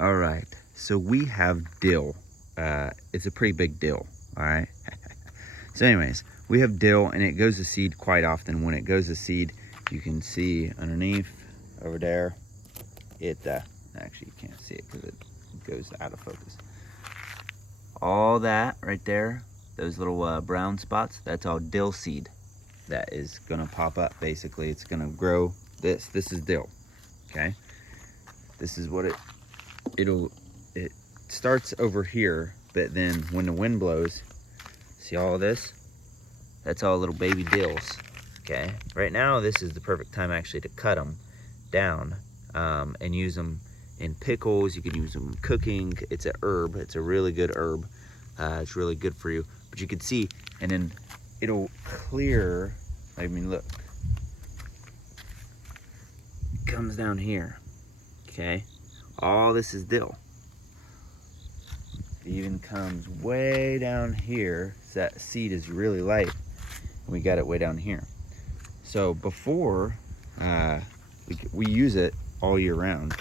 All right, so we have dill. It's a pretty big dill, all right? So anyways, we have dill, and it goes to seed quite often. When it goes to seed, you can see underneath over there, it, actually you can't see it because it goes out of focus. All that right there, those little brown spots, that's all dill seed that is gonna pop up. Basically, it's gonna grow. This is dill, okay? This is what it starts over here, but then when the wind blows, see all of this? That's all little baby dills, okay? Right now, this is the perfect time actually to cut them down and use them in pickles. You can use them in cooking. It's a herb. It's a really good herb. It's really good for you. But you can see, and then it'll clear. I mean, look. It comes down here, okay? All this is dill. It even comes way down here. So that seed is really light. And we got it way down here. So before, we use it all year round.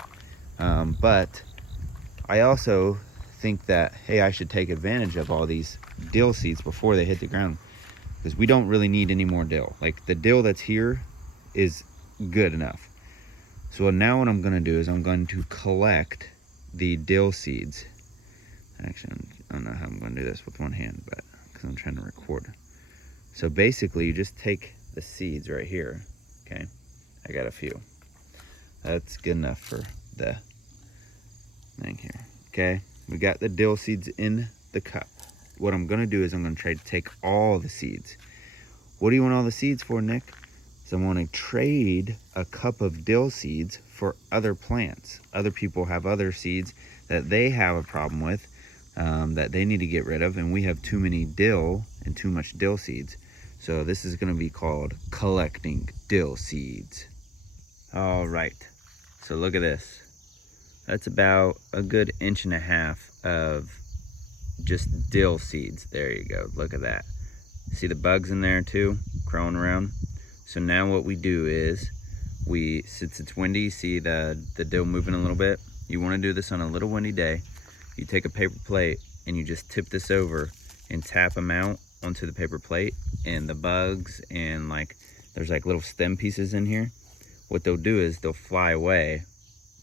But I also think that, hey, I should take advantage of all these dill seeds before they hit the ground, because we don't really need any more dill. Like, the dill that's here is good enough. So now what I'm gonna do is I'm going to collect the dill seeds. Actually, I don't know how I'm gonna do this with one hand, but because I'm trying to record. So basically, you just take the seeds right here, okay? I got a few. That's good enough for the thing here, okay? We got the dill seeds in the cup. What I'm gonna do is I'm gonna try to take all the seeds. What do you want all the seeds for, Nick? So I want to trade a cup of dill seeds for other plants. Other people have other seeds that they have a problem with, that they need to get rid of, and we have too many dill and too much dill seeds. So this is going to be called collecting dill seeds. All right, so look at this. That's about a good 1.5 inches of just dill seeds. There you go, look at that. See the bugs in there too, crawling around? So now what we do is, since it's windy, see the dill moving a little bit? You want to do this on a little windy day. You take a paper plate and you just tip this over and tap them out onto the paper plate, and the bugs and there's like little stem pieces in here. What they'll do is they'll fly away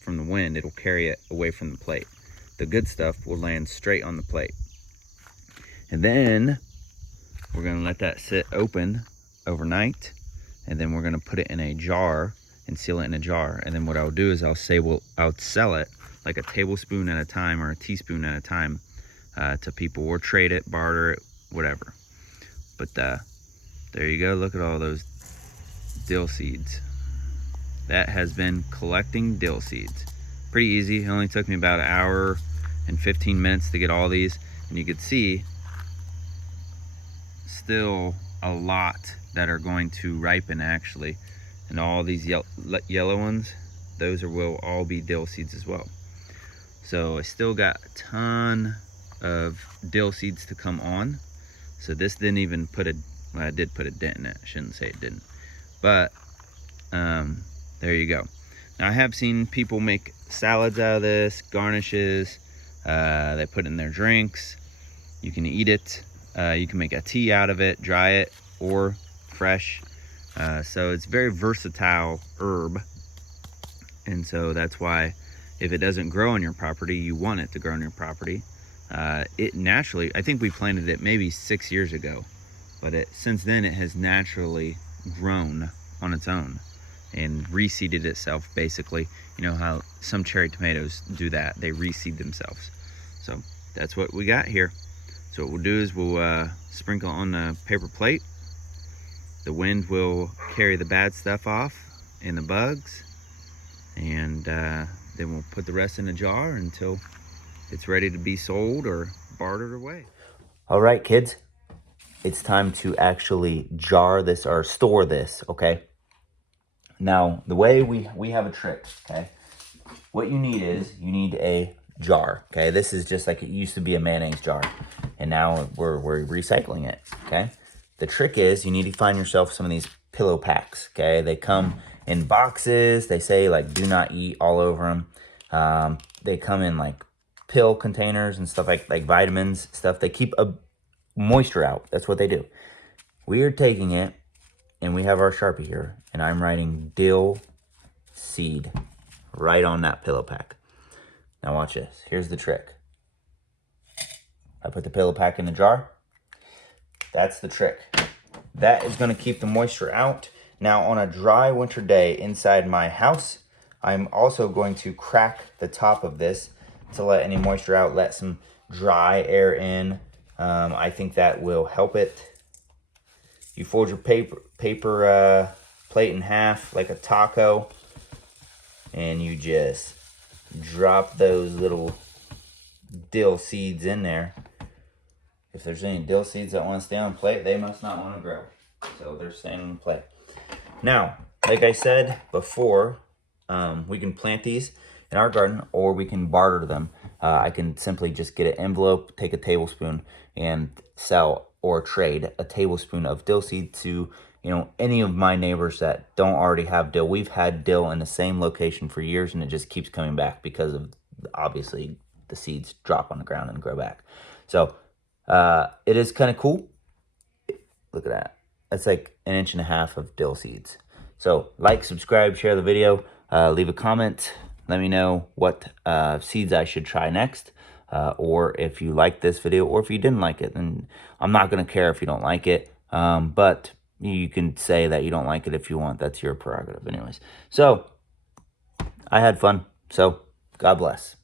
from the wind. It'll carry it away from the plate. The good stuff will land straight on the plate. And then we're gonna let that sit open overnight. And then we're gonna put it in a jar and seal it in a jar. And then what I'll do is I'll sell it like a tablespoon at a time or a teaspoon at a time to people, or trade it, barter it, whatever. But there you go, look at all those dill seeds. That has been collecting dill seeds. Pretty easy, it only took me about 1 hour and 15 minutes to get all these. And you can see still a lot that are going to ripen actually, and all these yellow ones, those will all be dill seeds as well. So I still got a ton of dill seeds to come on. So this didn't even put well, I did put a dent in it. I shouldn't say it didn't, but there you go. Now I have seen people make salads out of this, garnishes, they put in their drinks. You can eat it, you can make a tea out of it, dry it, or fresh. So it's very versatile herb, and so that's why if it doesn't grow on your property, you want it to grow on your property. It naturally, I think we planted it maybe 6 years ago, but since then it has naturally grown on its own and reseeded itself, basically. You know how some cherry tomatoes do that, they reseed themselves. So that's what we got here. So what we'll do is we'll sprinkle on the paper plate. The wind will carry the bad stuff off and the bugs, and then we'll put the rest in a jar until it's ready to be sold or bartered away. All right, kids, it's time to actually jar this or store this, okay? Now, the way we have a trick, okay? What you need is, you need a jar, okay? This is just like it used to be a mayonnaise jar, and now we're recycling it, okay? The trick is you need to find yourself some of these pillow packs, okay? They come in boxes. They say like do not eat all over them. they come in like pill containers and stuff like vitamins stuff. They keep a moisture out. That's what they do. We are taking it, and we have our Sharpie here, and I'm writing dill seed right on that pillow pack. Now watch this. Here's the trick. I put the pillow pack in the jar. That's the trick. That is going to keep the moisture out. Now on a dry winter day inside my house, I'm also going to crack the top of this to let any moisture out, let some dry air in. I think that will help it. You fold your paper plate in half like a taco, and you just drop those little dill seeds in there. If there's any dill seeds that want to stay on the plate, they must not want to grow. So they're staying on the plate. Now, like I said before, we can plant these in our garden, or we can barter them. I can simply just get an envelope, take a tablespoon, and sell or trade a tablespoon of dill seed to, you know, any of my neighbors that don't already have dill. We've had dill in the same location for years, and it just keeps coming back because of, obviously, the seeds drop on the ground and grow back. So it is kind of cool. Look at that. That's like 1.5 inches of dill seeds. So like, subscribe, share the video, leave a comment. Let me know what seeds I should try next, or if you liked this video, or if you didn't like it. And I'm not going to care if you don't like it, but you can say that you don't like it if you want. That's your prerogative anyways. So I had fun. So God bless.